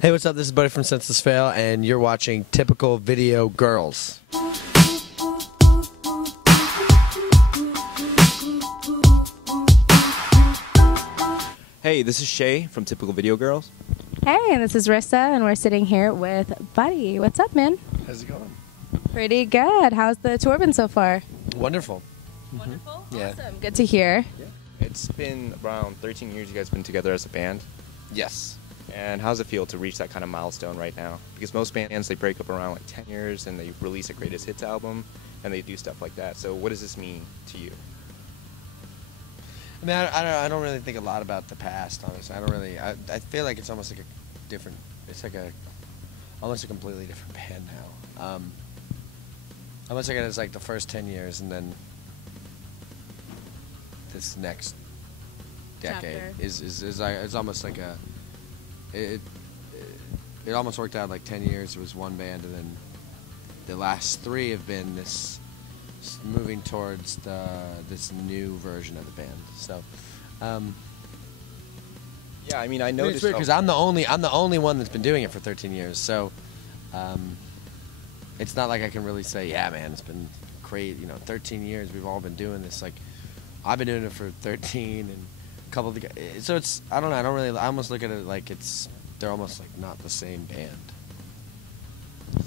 Hey, what's up? This is Buddy from Senseless Fail, and you're watching Typical Video Girls. Hey, this is Shay from Typical Video Girls. Hey, and this is Rissa, and we're sitting here with Buddy. What's up, man? How's it going? Pretty good. How's the tour been so far? Wonderful. Wonderful. Yeah. Awesome. Good to hear. Yeah. It's been around 13 years you guys have been together as a band. Yes. And how does it feel to reach that kind of milestone right now? Because most bands, they break up around like 10 years and they release a greatest hits album and they do stuff like that. So what does this mean to you? I mean, I don't really think a lot about the past, honestly. I don't really. I feel like it's almost like a different. It's like almost a completely different band now. Almost like it's like the first 10 years and then this next decade is like, it's almost like a. It almost worked out like 10 years. It was one band, and then the last 3 have been this moving towards this new version of the band. So, yeah, I mean, I noticed because I'm the only one that's been doing it for 13 years. So, it's not like I can really say, yeah, man, it's been crazy. 13 years we've all been doing this. Like, I've been doing it for 13 and. Couple of the guys, so it's I don't know, I almost look at it like they're almost like not the same band.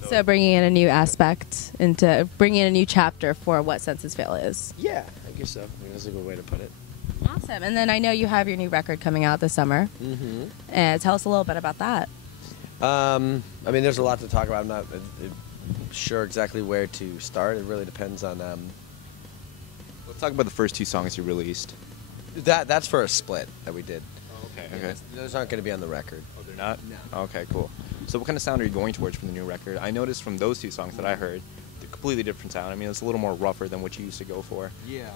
So bringing in a new aspect into bringing in a new chapter for what Senseless Fail is. Yeah, I guess so. I mean, that's a good way to put it. Awesome. And then I know you have your new record coming out this summer. Mm-hmm. And tell us a little bit about that. I mean, there's a lot to talk about. I'm not sure exactly where to start. It really depends on. Let's talk about the first 2 songs you released. That's for a split that we did. Oh, okay. Yeah, Okay. those aren't going to be on the record. Oh, they're not? No. Okay, cool. So what kind of sound are you going towards from the new record? I noticed from those 2 songs that I heard, a completely different sound. I mean, it's a little more rougher than what you used to go for. Yeah.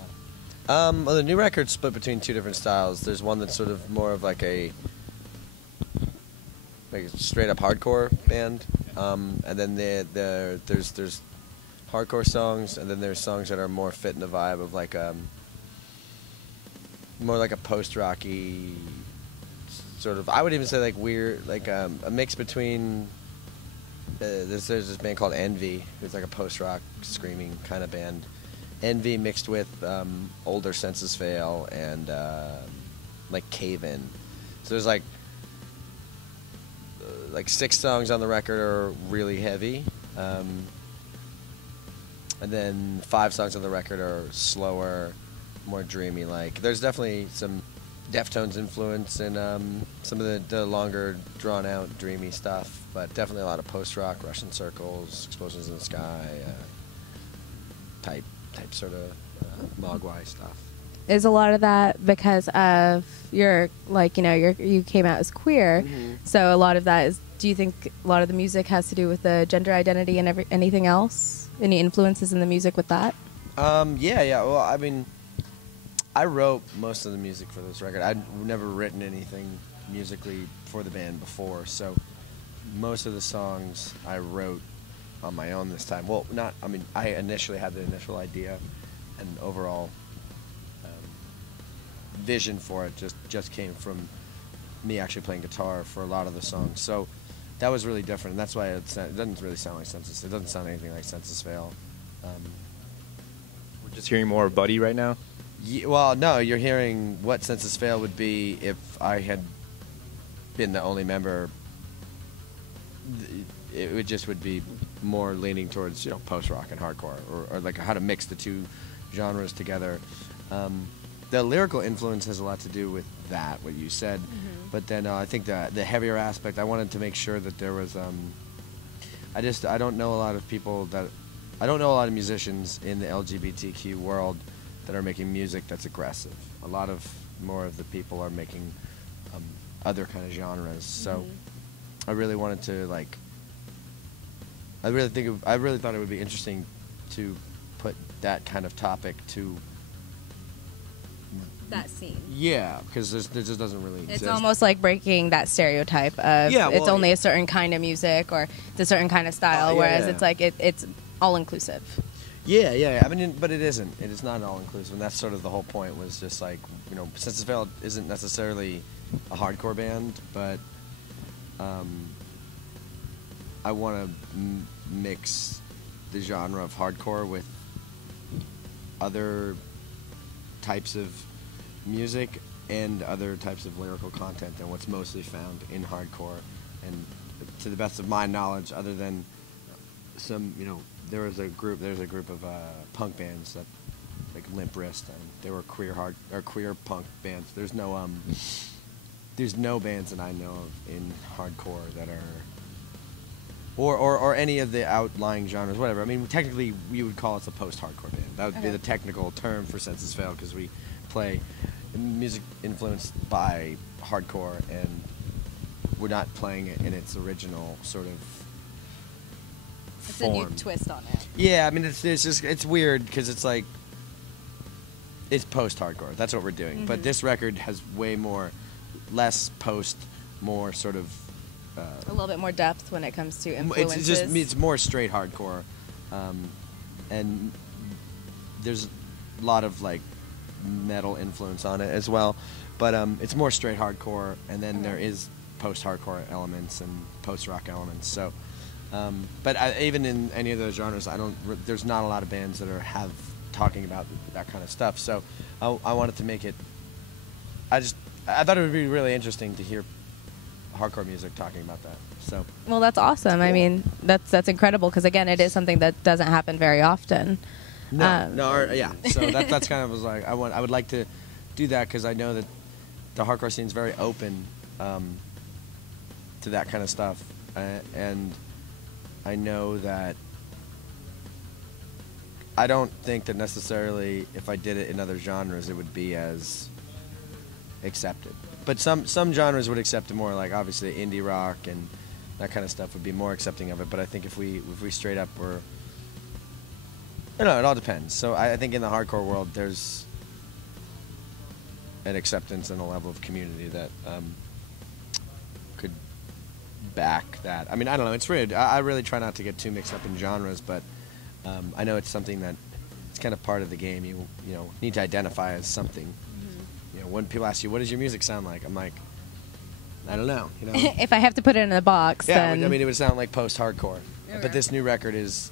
Well, the new record's split between 2 different styles. There's one that's sort of more of like a straight up hardcore band, and then there's hardcore songs, and then there's songs that are more fit in the vibe of like more like a post-rocky sort of, I would even say like weird, like a mix between, there's this band called Envy, who's like a post-rock screaming kind of band. Envy mixed with older Senseless Fail and like Cave In. So there's like 6 songs on the record are really heavy, and then 5 songs on the record are slower, more dreamy. Like there's definitely some Deftones influence in some of the longer drawn out dreamy stuff, but definitely a lot of post rock, Russian Circles, Explosions in the Sky, type sort of Mogwai stuff. Is a lot of that because of your you came out as queer, so a lot of that is. Do you think a lot of the music has to do with the gender identity and anything else? Any influences in the music with that? Yeah. Well, I mean, I wrote most of the music for this record. I'd never written anything musically for the band before, so most of the songs I wrote on my own this time. Well, I initially had the initial idea and overall vision for it just came from me actually playing guitar for a lot of the songs. So that was really different, and that's why it doesn't really sound like Senseless. It doesn't sound anything like Senseless Fail. We're just hearing more of Buddy right now? Yeah, well, no, you're hearing what Senseless Fail would be if I had been the only member. It would be more leaning towards post-rock and hardcore, or like how to mix the 2 genres together. The lyrical influence has a lot to do with that, what you said. But then I think the heavier aspect, I wanted to make sure that there was. I don't know a lot of musicians in the LGBTQ world that are making music that's aggressive. A lot of more of the people are making other kind of genres. So I really wanted to I really thought it would be interesting to put that kind of topic to that scene. Yeah, because there just doesn't really exist. It's almost like breaking that stereotype of it's only a certain kind of music or it's a certain kind of style, whereas it's like it's all inclusive. Yeah. I mean, but it isn't. It is not all inclusive, and that's sort of the whole point. Was just like, Senseless Fail isn't necessarily a hardcore band, but I want to mix the genre of hardcore with other types of music and other types of lyrical content than what's mostly found in hardcore. And to the best of my knowledge, other than some, there's a group of punk bands that, like Limp Wrist, and they were queer punk bands. There's no bands that I know of in hardcore that are, or any of the outlying genres, whatever. I mean, technically, we would call us a post-hardcore band. That would be the technical term for Senses Fail, because we play music influenced by hardcore, and we're not playing it in its original sort of It's form. a new twist on it. Yeah, I mean, it's weird because it's like, it's post-hardcore. That's what we're doing. Mm-hmm. But this record has less post, more sort of. A little bit more depth when it comes to influences. It's more straight hardcore, and there's a lot of like metal influence on it as well. But it's more straight hardcore, and then there is post-hardcore elements and post-rock elements. So, but even in any of those genres, there's not a lot of bands that have talking about that kind of stuff. So I wanted to make it. I thought it would be really interesting to hear hardcore music talking about that. So. Well, that's awesome. I mean, that's incredible, because again, it is something that doesn't happen very often. Yeah. So that's kind of was like I would like to do that, because I know that the hardcore scene is very open to that kind of stuff, and I know that I don't think that necessarily if I did it in other genres it would be as accepted. But some genres would accept it more, like obviously indie rock and that kind of stuff would be more accepting of it. But I think if we straight up were, it all depends. So I think in the hardcore world there's an acceptance and a level of community that could back that. I mean, I don't know. It's weird. I really try not to get too mixed up in genres, but I know it's something that it's kind of part of the game. You need to identify as something. When people ask you, what does your music sound like? I'm like, I don't know. If I have to put it in a box, yeah, then... I mean, it would sound like post-hardcore. Okay. But this new record is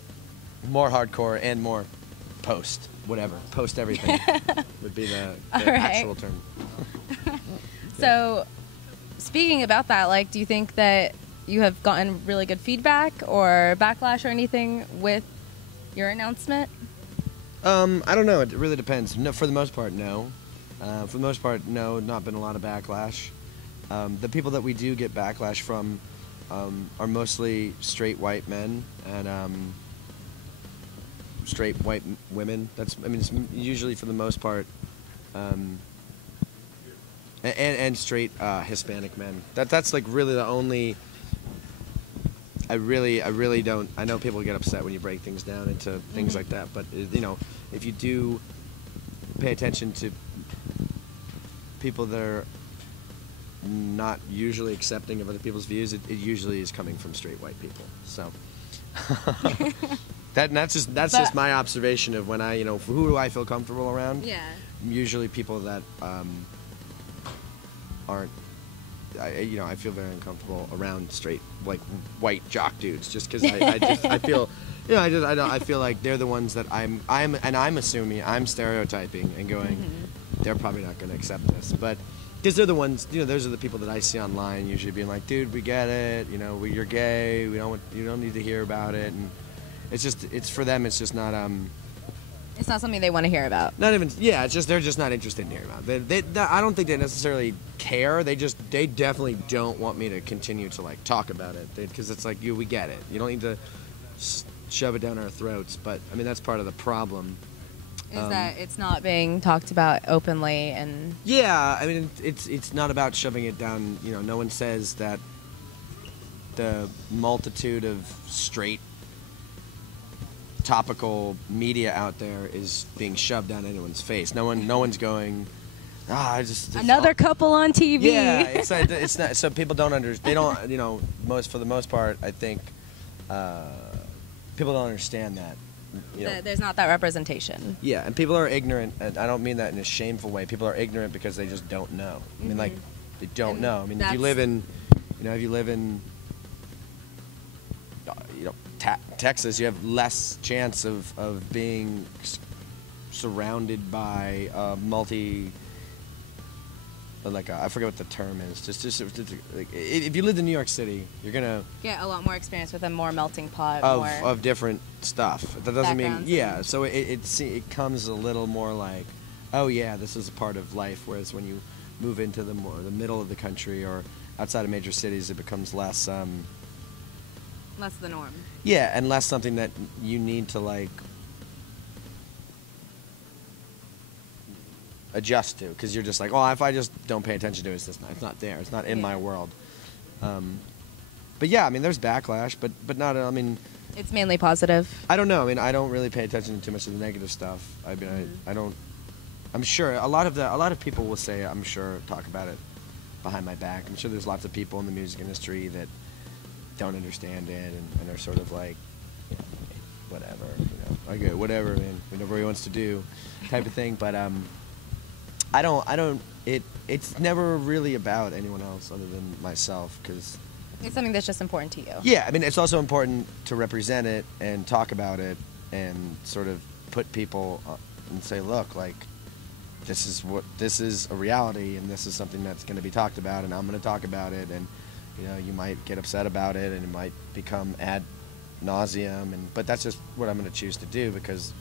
more hardcore and more post, whatever. Post everything would be the actual term. So, speaking about that, like, do you think that you have gotten really good feedback or backlash or anything with your announcement? I don't know. It really depends. No, for the most part, no. For the most part, no, not been a lot of backlash. The people that we do get backlash from are mostly straight white men and straight white women. It's usually for the most part, and straight Hispanic men. That's like really the only. I really don't. I know people get upset when you break things down into things like that, but if you do pay attention to people that are not usually accepting of other people's views, it usually is coming from straight white people. So that's just my observation of when I who do I feel comfortable around. Yeah. Usually people that aren't. I feel very uncomfortable around straight like white jock dudes, just because I feel. I feel like they're the ones that I'm assuming, I'm stereotyping and going, they're probably not going to accept this, but because they're the ones, those are the people that I see online usually being like, dude, we get it, you're gay, you don't need to hear about it, and it's for them, it's just not It's not something they want to hear about. Not even, yeah, it's just they're just not interested in hearing about it. I don't think they necessarily care. They definitely don't want me to continue to like talk about it, because it's like, we get it. You don't need to shove it down our throats. But I mean, that's part of the problem. Is that it's not being talked about openly and. Yeah, I mean, it's not about shoving it down. No one says that the multitude of straight topical media out there is being shoved down anyone's face. No one's going, another couple on TV. Yeah, it's not. So people don't understand. They don't. For the most part, I think people don't understand that. There's not that representation. Yeah, and people are ignorant, and I don't mean that in a shameful way. People are ignorant because they just don't know. I mean, like, they don't know. I mean, if you live in you know, Texas, you have less chance of being surrounded by I forget what the term is. Just like, if you lived in New York City, you're gonna get a lot more experience with a more melting pot of different stuff. That doesn't mean So it comes a little more like, oh yeah, this is a part of life. Whereas when you move into the middle of the country or outside of major cities, it becomes less the norm. Yeah, and less something that you need to like adjust to, because you're just like, oh, if I just don't pay attention to it, it's not there. It's not in my world. But yeah, I mean, there's backlash, but not. I mean, it's mainly positive. I don't know. I mean, I don't really pay attention to too much of the negative stuff. I mean, I don't. I'm sure a lot of people will say, I'm sure, talk about it behind my back. I'm sure there's lots of people in the music industry that don't understand it and are sort of like, you know, whatever, okay, whatever, man, whatever he wants to do, type of thing. But I don't. It's never really about anyone else other than myself, because it's something that's just important to you. Yeah, I mean, it's also important to represent it and talk about it and sort of put people and say, look, like, this is a reality, and this is something that's going to be talked about, and I'm going to talk about it, and you know, you might get upset about it, and it might become ad nauseum, but that's just what I'm going to choose to do, because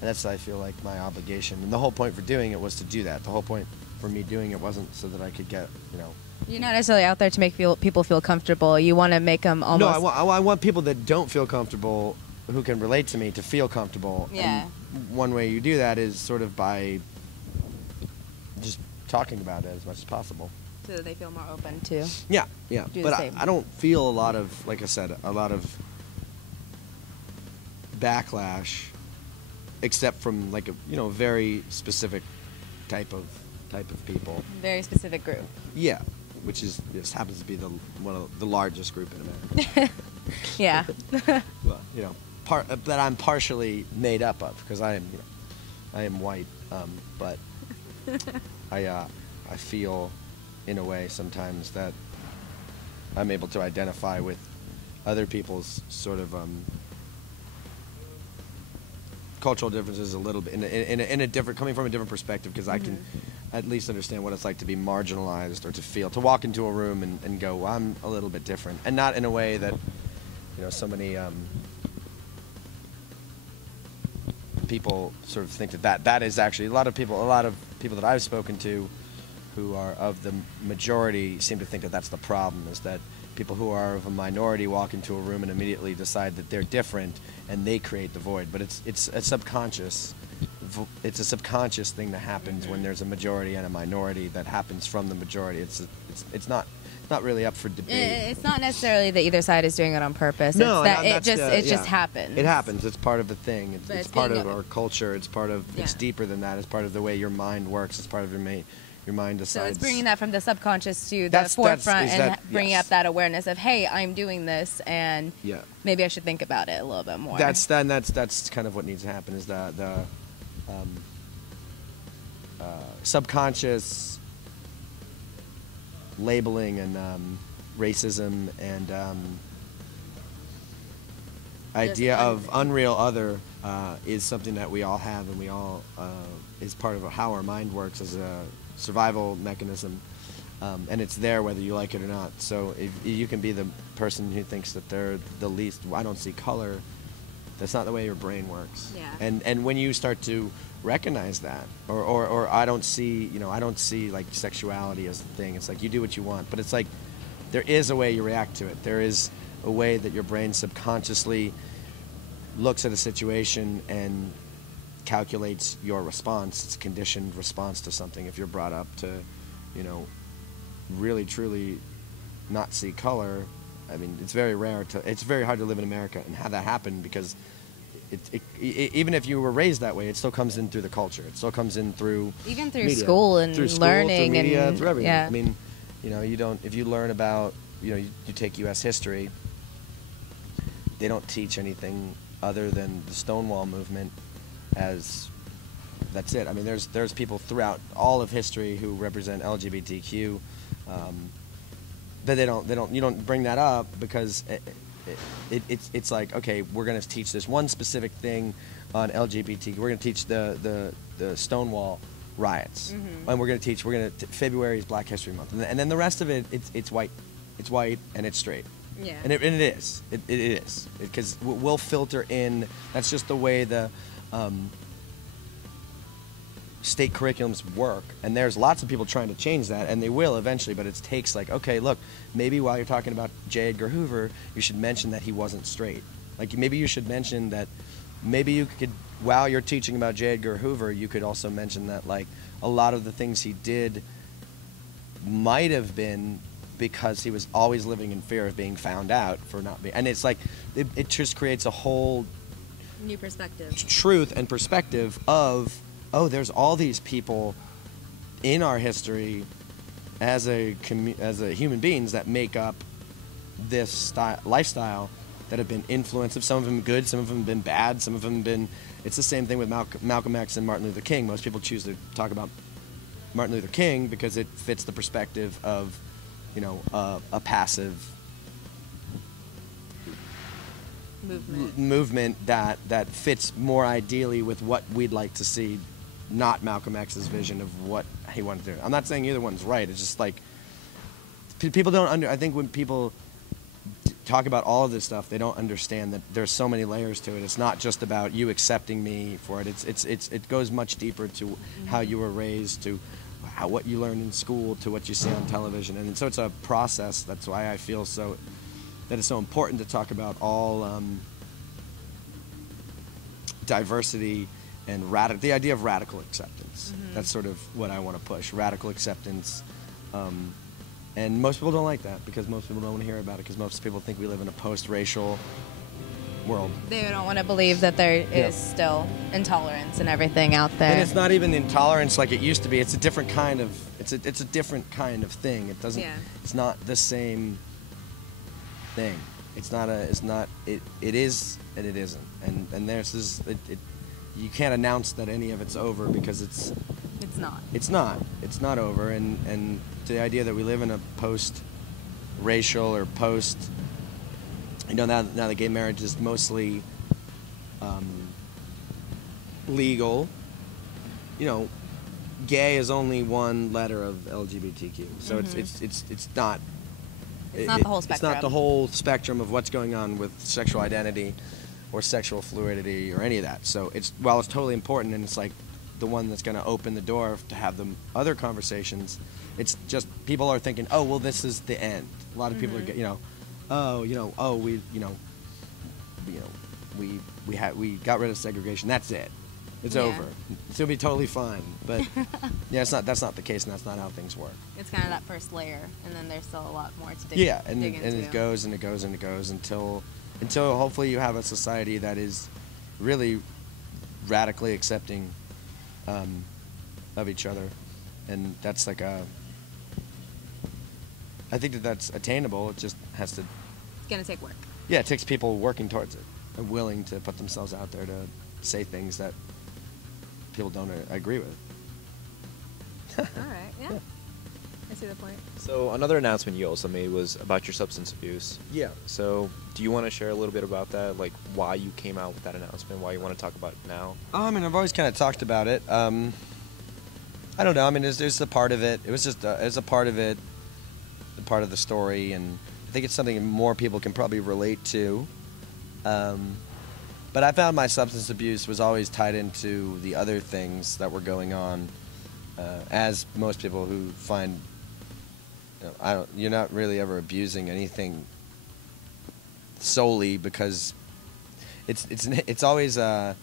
that's, I feel like, my obligation. And the whole point for doing it was to do that. The whole point for me doing it wasn't so that I could get, you know. You're not necessarily out there to make people feel comfortable. You want to make them almost. No, I want people that don't feel comfortable, who can relate to me, to feel comfortable. Yeah. And one way you do that is sort of by just talking about it as much as possible. So that they feel more open to. Yeah. But I don't feel a lot of, like I said, a lot of backlash, except from like a very specific type of people. Very specific group. Yeah, which just happens to be one of the largest group in America. Yeah. Well, that I'm partially made up of, because I am white, but I feel in a way sometimes that I'm able to identify with other people's sort of cultural differences a little bit in a different, coming from a different perspective, because I can at least understand what it's like to be marginalized, or to walk into a room and go, well, I'm a little bit different, and not in a way that so many people sort of think that is actually, a lot of people that I've spoken to who are of the majority seem to think that that's the problem, is that people who are of a minority walk into a room and immediately decide that they're different, and they create the void. But it's a subconscious thing that happens when there's a majority and a minority, that happens from the majority. It's not really up for debate. It's not necessarily that either side is doing it on purpose. No, it just happens. It happens. It's part of the thing. It's part of our culture. It's part of. It's deeper than that. It's part of the way your mind works. It's part of your mind decides. So it's bringing that from the subconscious to the forefront, and bringing up that awareness of, hey, I'm doing this, and maybe I should think about it a little bit more. That's kind of what needs to happen, is the subconscious labeling and racism and idea of unreal other is something that we all have, and we all is part of how our mind works as a survival mechanism, and it's there whether you like it or not. So if you can be the person who thinks that they're the least, I don't see color, that's not the way your brain works. Yeah. And when you start to recognize that, or I don't see like sexuality as the thing. It's like you do what you want, but it's like there is a way you react to it. There is a way that your brain subconsciously looks at a situation and calculates your response. It's a conditioned response to something. If you're brought up to, really truly not see color, I mean, it's very hard to live in America and have that happen, because even if you were raised that way, it still comes in through the culture. It still comes in through media, school and learning, through media, and through everything. Yeah. I mean, you don't. If you learn about, you take U.S. history, they don't teach anything other than the Stonewall movement. That's it. I mean, there's people throughout all of history who represent LGBTQ, but you don't bring that up because it's like, okay, we're going to teach this one specific thing on LGBT. We're going to teach the Stonewall riots, and we're going to February is Black History Month, and then the rest of it, it's white and it's straight. Yeah. And it is. It is. Because we'll filter in. That's just the way the state curriculums work. And there's lots of people trying to change that, and they will eventually. But it takes like, okay, look, maybe while you're talking about J. Edgar Hoover, you should mention that he wasn't straight. Like maybe you should mention that. Maybe you could, while you're teaching about J. Edgar Hoover, you could also mention that like a lot of the things he did might have been because he was always living in fear of being found out for not being, and it's like it just creates a whole new perspective, truth and perspective of, oh, there's all these people in our history as a human beings that make up this lifestyle that have been influenced. Some of them good, some of them have been bad, some of them have been. It's the same thing with Malcolm X and Martin Luther King. Most people choose to talk about Martin Luther King because it fits the perspective of, you know, a passive movement that fits more ideally with what we'd like to see, not Malcolm X's vision of what he wanted to do. I'm not saying either one's right. It's just like people don't I think when people talk about all of this stuff, they don't understand that there's so many layers to it. It's not just about you accepting me for it. It goes much deeper to how you were raised, to what you learned in school, to what you see on television, and so it's a process. That's why I feel that it's so important to talk about all diversity and the idea of radical acceptance. That's sort of what I want to push, radical acceptance. And most people don't like that because most people don't want to hear about it because most people think we live in a post-racial world. They don't want to believe that there is still intolerance and everything out there. And it's not even intolerance like it used to be. It's a different kind of it's a different kind of thing. It doesn't it's not the same thing. It is and it isn't. And there's you can't announce that any of it's over because it's not. It's not over, and the idea that we live in a post-racial or post, now that gay marriage is mostly legal, gay is only one letter of LGBTQ, so it's not. It's not the whole spectrum. It's not the whole spectrum of what's going on with sexual identity or sexual fluidity or any of that. So while it's totally important and it's like the one that's going to open the door to have the other conversations, it's just people are thinking, oh, well, this is the end. A lot of people are, we got rid of segregation. That's it. It's over. It's gonna be totally fine. But that's not the case, and that's not how things work. It's kind of that first layer, and then there's still a lot more to dig. Yeah, and into. it goes and it goes and it goes until hopefully you have a society that is really radically accepting of each other, and that's like I think that's attainable. It just has to. It's gonna take work. Yeah, it takes people working towards it and willing to put themselves out there to say things that people don't agree with. All right, yeah. I see the point. So another announcement you also made was about your substance abuse. Yeah. So do you want to share a little bit about that, like why you came out with that announcement, why you want to talk about it now? I mean, I've always kind of talked about it. I don't know. I mean, there's a part of it. It was just it's a part of it, a part of the story, and I think it's something more people can probably relate to. But I found my substance abuse was always tied into the other things that were going on, as most people who find, you're not really ever abusing anything solely because it's always an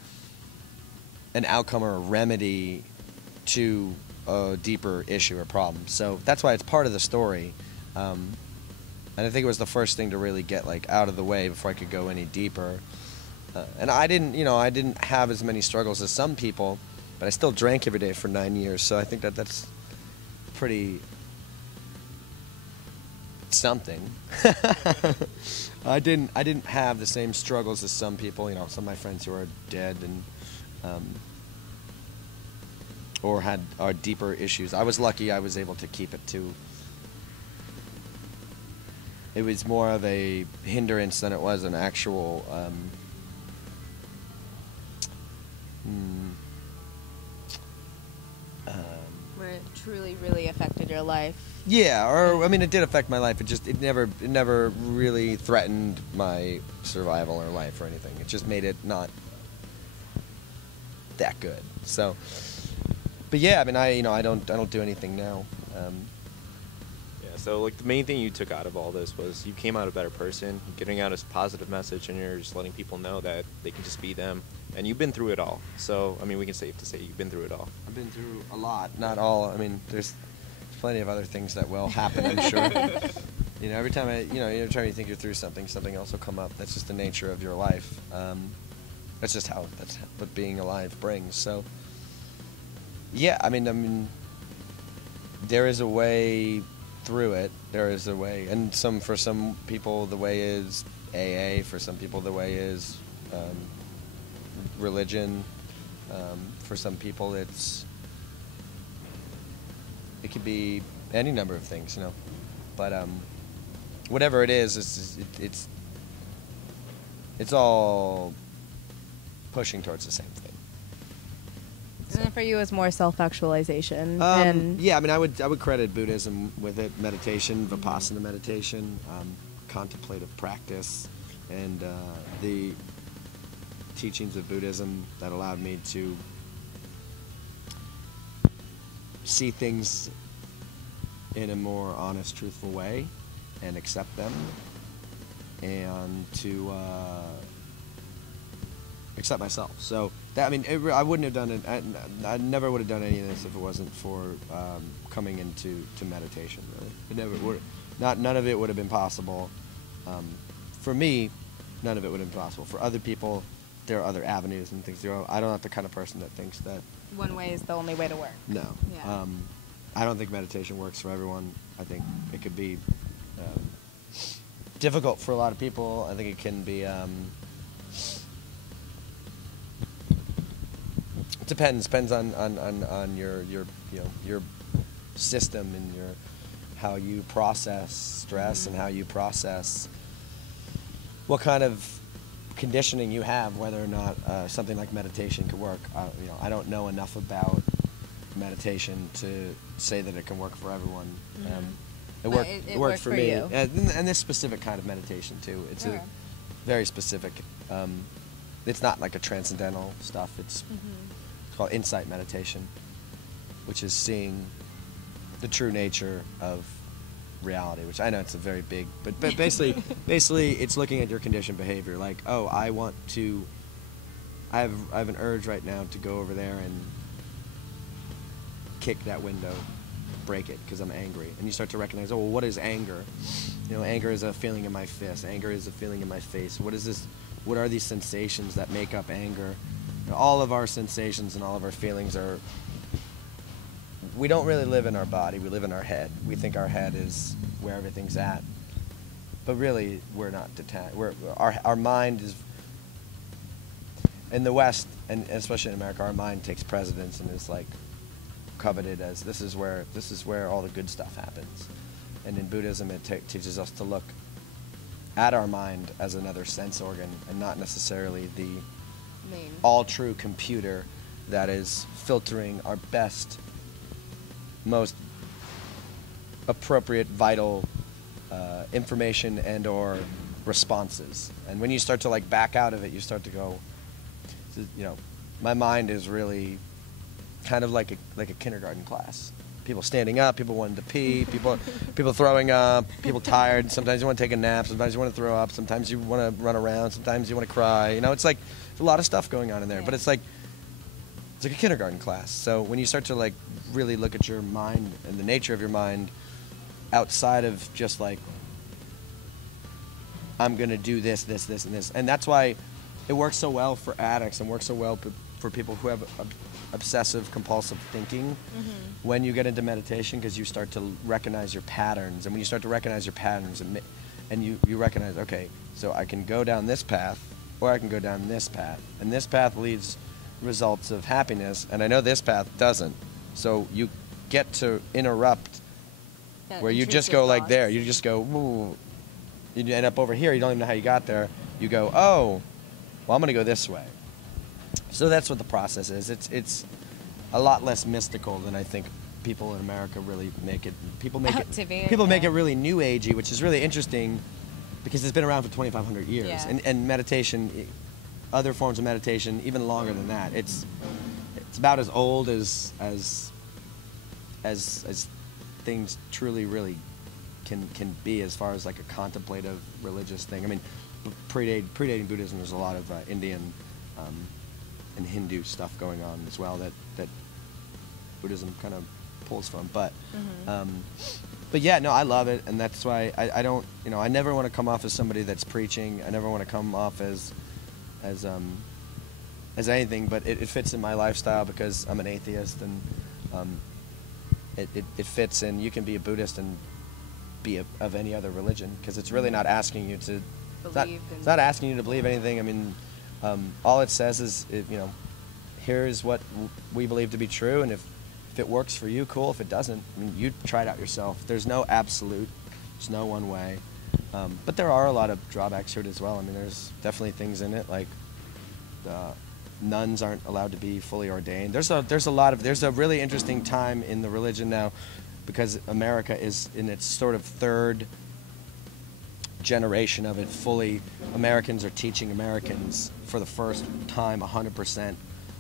outcome or a remedy to a deeper issue or problem. So that's why it's part of the story. And I think it was the first thing to really get out of the way before I could go any deeper. And I didn't have as many struggles as some people, but I still drank every day for 9 years. So I think that's pretty something. I didn't have the same struggles as some people. Some of my friends who are dead and or are deeper issues. I was lucky. I was able to keep it to it was more of a hindrance than it was an actual Where it truly, really affected your life. yeah, or I mean, it did affect my life. It never really threatened my survival or life or anything. It just made it not that good. So, but yeah, I mean, I don't do anything now. Yeah, so like the main thing you took out of all this was you came out a better person, getting out a positive message, and you're just letting people know that they can just be them. And you've been through it all. So, I mean, we can safe to say you've been through it all. I've been through a lot, not all. I mean, there's plenty of other things that will happen, I'm sure. Every time every time you think you're through something, something else will come up. That's just the nature of your life. That's what being alive brings. So, yeah, I mean, there is a way through it. There is a way, and for some people the way is AA. For some people the way is religion. For some people it could be any number of things, but whatever it is, it's all pushing towards the same thing. And then for you, it's more self-actualization. Yeah, I mean, I would credit Buddhism with it, meditation, Vipassana meditation, contemplative practice, and the teachings of Buddhism that allowed me to see things in a more honest, truthful way and accept them, and to accept myself. So that, I mean, I wouldn't have done it. I never would have done any of this if it wasn't for coming into meditation. Really, it never would. None of it would have been possible. For me, none of it would have been possible. For other people, there are other avenues and things. I'm not the kind of person that thinks that one way is the only way to work. No. Yeah. I don't think meditation works for everyone. I think it could be difficult for a lot of people. I think it can be. It depends on your system and how you process stress and how you process what kind of conditioning you have, whether or not something like meditation could work. I don't know enough about meditation to say that it can work for everyone. It worked for me, you. And this specific kind of meditation too. It's a very specific. It's not like a transcendental stuff. It's called insight meditation, which is seeing the true nature of reality, which I know it's a very big, but basically it's looking at your conditioned behavior. Like, oh, I have an urge right now to go over there and kick that window, break it because I'm angry. And you start to recognize, oh, well, what is anger? Anger is a feeling in my fist. Anger is a feeling in my face. What is this? What are these sensations that make up anger? All of our sensations and all of our feelings are. We don't really live in our body. We live in our head. We think our head is where everything's at, but really we're not detached. Our mind is in the West, and especially in America. Our mind takes precedence and is like coveted as this is where all the good stuff happens. And in Buddhism, it teaches us to look at our mind as another sense organ and not necessarily the all true computer that is filtering our best, most appropriate, vital information and or responses. And when you start to like back out of it, you start to go, my mind is really kind of like a kindergarten class. People standing up, people wanting to pee, people throwing up, people tired. Sometimes you want to take a nap, sometimes you want to throw up, sometimes you want to run around, sometimes you want to cry. It's like there's a lot of stuff going on in there, but it's like a kindergarten class. So when you start to like really look at your mind and the nature of your mind outside of just like I'm going to do this, and this. And that's why it works so well for addicts and works so well for people who have obsessive compulsive thinking when you get into meditation, because you start to recognize your patterns. And when you start to recognize your patterns and you recognize, okay, so I can go down this path or I can go down this path. And this path leads results of happiness, and I know this path doesn't. So you get to interrupt where you just go like there. You just go, ooh, you end up over here. You don't even know how you got there. You go, oh, well, I'm going to go this way. So that's what the process is. It's a lot less mystical than I think people in America really make it. People make it really new agey, which is really interesting because it's been around for 2,500 years. Yeah. And meditation, other forms of meditation, even longer than that. It's about as old as things truly really can be, as far as like a contemplative religious thing. I mean, predating Buddhism, there's a lot of Indian and Hindu stuff going on as well that Buddhism kind of pulls from. But but yeah, no, I love it, and that's why I don't, I never want to come off as somebody that's preaching. I never want to come off as anything, but it fits in my lifestyle because I'm an atheist, and it fits in. You can be a Buddhist and be of any other religion, because it's really not asking you to it's not asking you to believe anything. I mean, all it says is, here's what we believe to be true, and if it works for you, cool. If it doesn't, I mean, you try it out yourself. There's no absolute. There's no one way. But there are a lot of drawbacks to it as well. I mean, there's definitely things in it, like nuns aren't allowed to be fully ordained. There's a really interesting time in the religion now, because America is in its sort of third generation of it fully. Americans are teaching Americans for the first time 100%.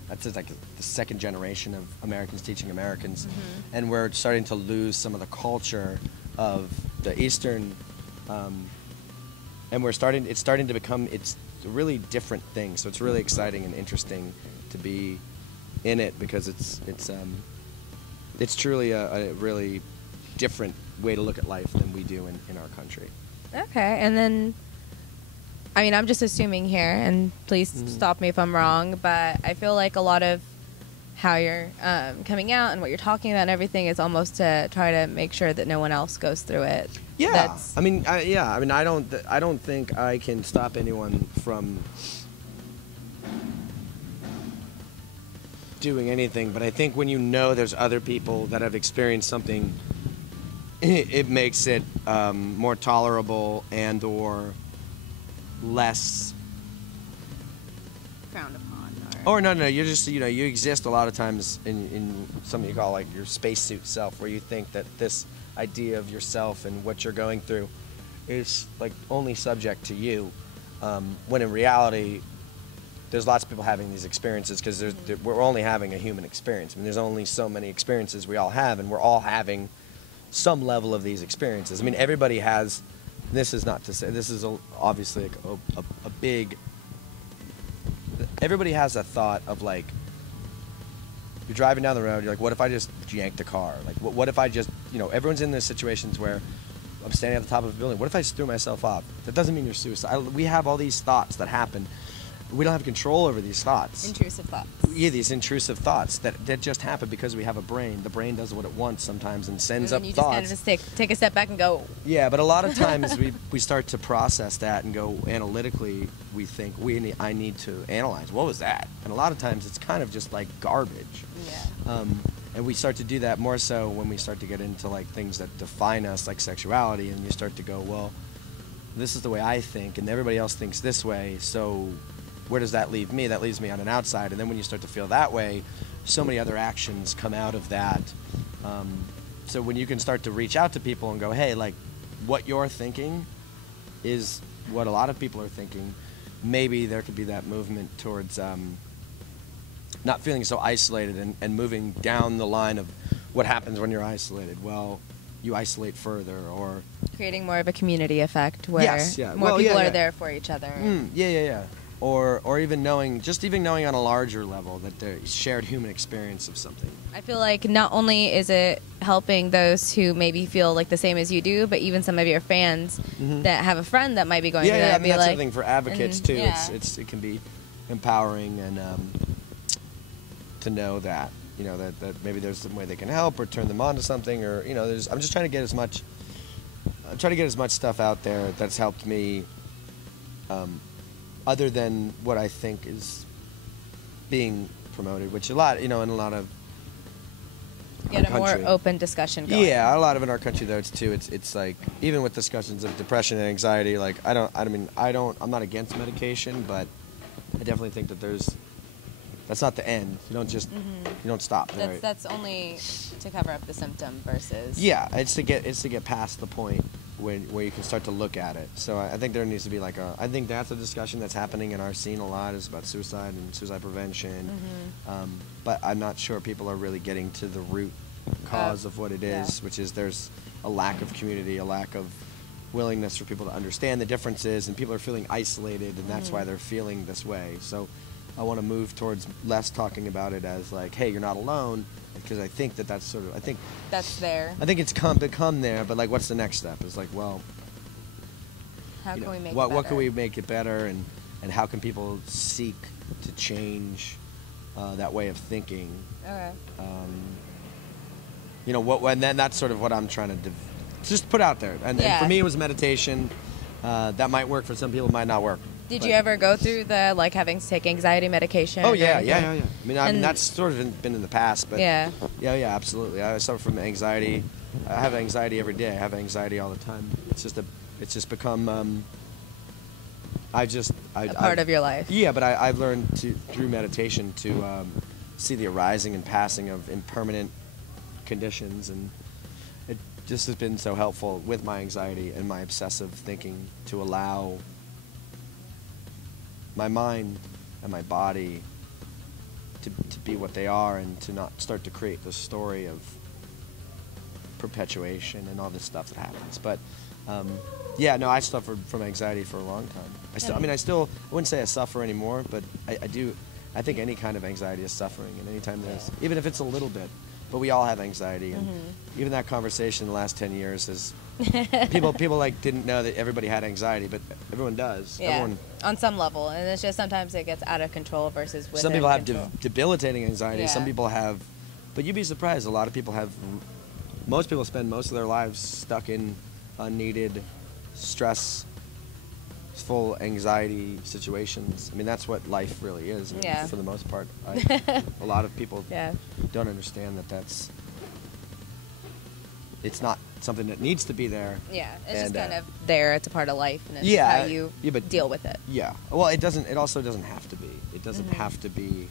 That's just like the second generation of Americans teaching Americans. And we're starting to lose some of the culture of the Eastern, and it's starting to become, it's a really different thing. So it's really exciting and interesting to be in it, because it's truly a really different way to look at life than we do in our country. Okay, and then, I mean, I'm just assuming here, and please stop me if I'm wrong, but I feel like a lot of how you're coming out and what you're talking about and everything is almost to try to make sure that no one else goes through it. Yeah, I mean, I don't think I can stop anyone from doing anything, but I think when you know there's other people that have experienced something, it makes it more tolerable and or less frowned upon. Or no, you're just, you exist a lot of times in something you call like your spacesuit self, where you think that this idea of yourself and what you're going through is like only subject to you, when in reality there's lots of people having these experiences, because we're only having a human experience. I mean, there's only so many experiences we all have, and we're all having some level of these experiences. I mean, everybody has. This is not to say, this is obviously a big. Everybody has a thought of, like, you're driving down the road, you're like, what if I just yanked a car? Like, what if I just, everyone's in those situations where I'm standing at the top of a building. What if I just threw myself off? That doesn't mean you're suicidal. We have all these thoughts that happen. We don't have control over these thoughts. Intrusive thoughts. Yeah, these intrusive thoughts that just happen because we have a brain. The brain does what it wants sometimes and sends up thoughts. And you just kind of take a step back and go. Yeah, but a lot of times we start to process that and go analytically. We think I need to analyze. What was that? And a lot of times it's kind of just like garbage. Yeah. And we start to do that more so when we start to get into like things that define us, like sexuality, and you start to go, well, this is the way I think, and everybody else thinks this way, so where does that leave me? That leaves me on an outside. And then when you start to feel that way, so many other actions come out of that. So when you can start to reach out to people and go, hey, like, what you're thinking is what a lot of people are thinking, maybe there could be that movement towards not feeling so isolated and moving down the line of what happens when you're isolated. Well, you isolate further, or creating more of a community effect where more people are there for each other. Yeah. Or even knowing on a larger level that there's shared human experience of something. I feel like not only is it helping those who maybe feel like the same as you do, but even some of your fans that have a friend that might be going through that. I mean, that's something for advocates too. Yeah. It can be empowering and to know that that maybe there's some way they can help or turn them on to something, or I'm just trying to get as much stuff out there that's helped me. Other than what I think is being promoted, which a lot, in a lot of Get a more open discussion going. Yeah, a lot of in our country though it's like even with discussions of depression and anxiety, like I'm not against medication, but I definitely think that that's not the end. You don't just you don't stop. That's only to cover up the symptom versus. Yeah, it's to get past the point where you can start to look at it. So I think there needs to be I think that's a discussion that's happening in our scene a lot, is about suicide and suicide prevention. But I'm not sure people are really getting to the root cause of what it is, which is there's a lack of community, a lack of willingness for people to understand the differences, and people are feeling isolated, and that's why they're feeling this way. So I want to move towards less talking about it as like, hey, you're not alone, because I think that's sort of, that's there. I think it's become there, but like, what's the next step? It's like, well, how can we make it what better? can we make it better, and how can people seek to change that way of thinking? Okay. And then that's sort of what I'm trying to just put out there. And for me, it was meditation. That might work for some people, might not work. Did you ever go through the having to take anxiety medication? Oh yeah. I mean, that's sort of been in the past, but yeah, absolutely. I suffer from anxiety. I have anxiety every day. I have anxiety all the time. It's just become a part of your life. Yeah, but I've learned through meditation to see the arising and passing of impermanent conditions, and it just has been so helpful with my anxiety and my obsessive thinking to allow my mind and my body to be what they are, and to not start to create this story of perpetuation and all this stuff that happens. But I suffered from anxiety for a long time. I wouldn't say I suffer anymore, but I think any kind of anxiety is suffering, and anytime even if it's a little bit, but we all have anxiety, and even that conversation in the last 10 years is people didn't know that everybody had anxiety, but everyone does. Yeah, everyone, on some level, and it's just sometimes it gets out of control versus within some people have control. debilitating anxiety. Yeah. Some people have, but you'd be surprised. A lot of people have. Most people spend most of their lives stuck in unneeded, stressful anxiety situations. I mean, that's what life really is. For the most part, a lot of people don't understand that it's not something that needs to be there. Yeah, it's just kind of there. It's a part of life, and it's how you deal with it. Yeah. Well, it doesn't. It also doesn't have to be. It doesn't have to be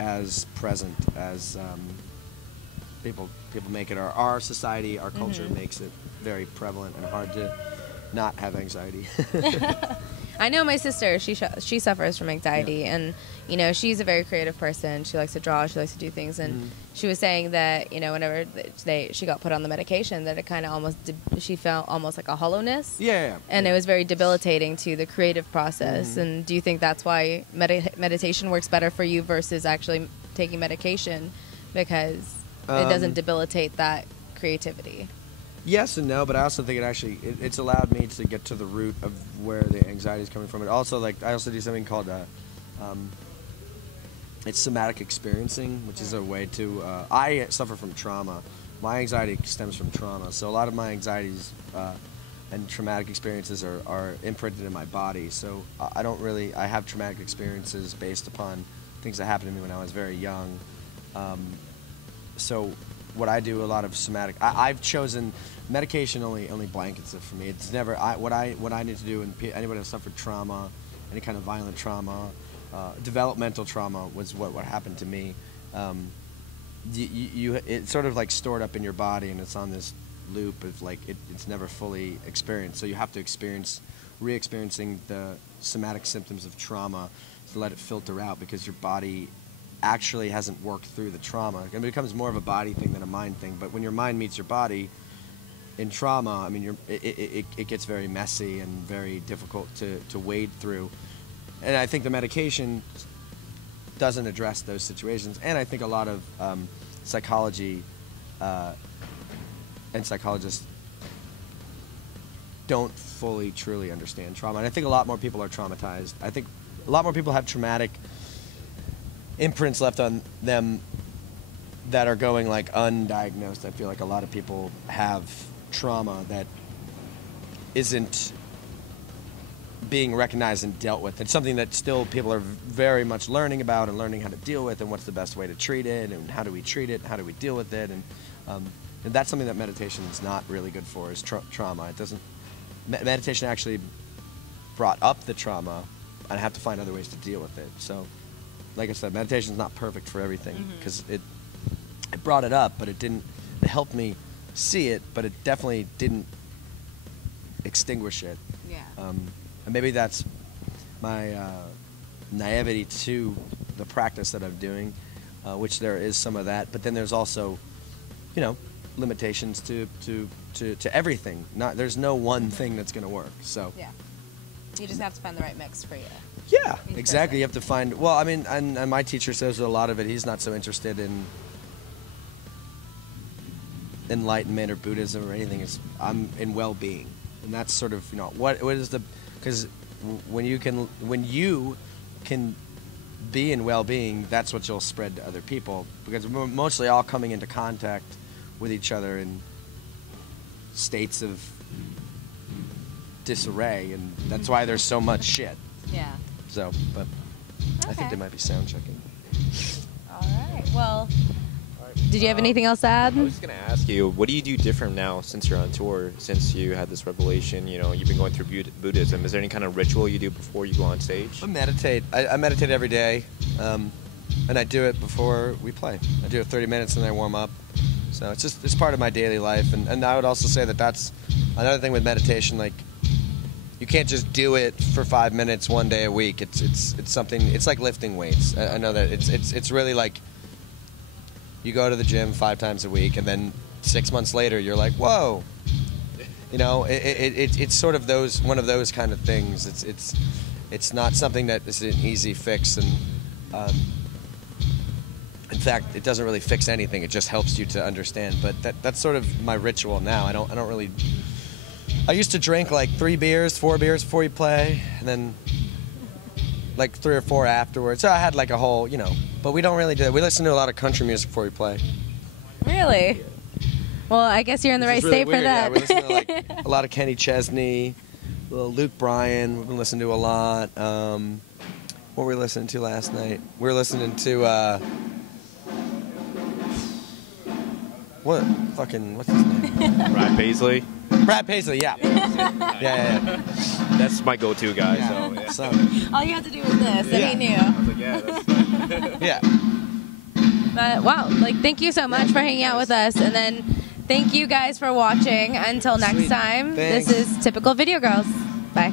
as present as people make it. Our society, our culture makes it very prevalent and hard to not have anxiety. I know my sister, she suffers from anxiety, and she's a very creative person. She likes to draw, she likes to do things, and she was saying that whenever she got put on the medication, that it kind of she felt almost like a hollowness. And it was very debilitating to the creative process. And do you think that's why meditation works better for you versus actually taking medication, because it doesn't debilitate that creativity? Yes and no, but I also think it's allowed me to get to the root of where the anxiety is coming from. It also, I also do something called it's somatic experiencing, which is a way to I suffer from trauma. My anxiety stems from trauma, so a lot of my anxieties and traumatic experiences are imprinted in my body. So I have traumatic experiences based upon things that happened to me when I was very young. So what I do, a lot of somatic. I've chosen medication only blankets it for me. It's never what I need to do. And anybody who's suffered trauma, any kind of violent trauma, developmental trauma was what happened to me. It's sort of like stored up in your body, and it's on this loop of it's never fully experienced. So you have to re-experiencing the somatic symptoms of trauma to let it filter out, because your body actually hasn't worked through the trauma. It becomes more of a body thing than a mind thing. But when your mind meets your body in trauma, I mean, it gets very messy and very difficult to wade through. And I think the medication doesn't address those situations. And I think a lot of psychology and psychologists don't fully, truly understand trauma. And I think a lot more people are traumatized. I think a lot more people have traumatic imprints left on them that are going undiagnosed. I feel like a lot of people have trauma that isn't being recognized and dealt with. It's something that still people are very much learning about and learning how to deal with, and what's the best way to treat it, and how do we treat it, how do we deal with it, and that's something that meditation is not really good for, is trauma. It doesn't. Meditation actually brought up the trauma, and I have to find other ways to deal with it. So, like I said, meditation is not perfect for everything, because it brought it up, but it didn't. It helped me see it, but it definitely didn't extinguish it. Yeah. And maybe that's my naivety to the practice that I'm doing, which there is some of that. But then there's also, limitations to everything. There's no one thing that's going to work. So Yeah. You just have to find the right mix for you. yeah, Each exactly. person. You have to find. Well, I mean, and my teacher says a lot of it. He's not so interested in enlightenment or Buddhism or anything. I'm in well-being, and that's sort of what is the, because when you can be in well-being, that's what you'll spread to other people, because we're mostly all coming into contact with each other in states of disarray, and that's why there's so much shit. Yeah. So, but I think Okay. they might be sound checking. All right. Well, did you have anything else to add? I was just going to ask you, what do you do different now since you're on tour, since you had this revelation? You've been going through Buddhism. Is there any kind of ritual you do before you go on stage? I meditate. I meditate every day, and I do it before we play. I do it 30 minutes and then I warm up. So it's part of my daily life. And I would also say that that's another thing with meditation. Like, you can't just do it for 5 minutes one day a week. It's something. It's like lifting weights. I know that it's really like, you go to the gym 5 times a week, and then 6 months later you're like, whoa. It's sort of one of those kind of things. It's not something that is an easy fix, and in fact, it doesn't really fix anything. It just helps you to understand. But that's sort of my ritual now. I don't really. I used to drink like 4 beers before you play, and then like 3 or 4 afterwards. So I had like a whole, but we don't really do that. We listen to a lot of country music before we play. Really? Well, I guess you're in the right It's really state for weird. that. Yeah, we listen to like a lot of Kenny Chesney, a little Luke Bryan. We've been listening to a lot. What were we listening to last night? We were listening to what's his name? Brad Paisley. Brad Paisley. Yeah. Yeah. That's my go-to guy. Yeah. So, So, All you had to do was this, and Yeah. he knew. I was like, yeah, that's yeah. But wow, thank you so much for hanging out with us, and then thank you guys for watching. Until next Sweet. time, Thanks. this is Typical Video Girls. Bye.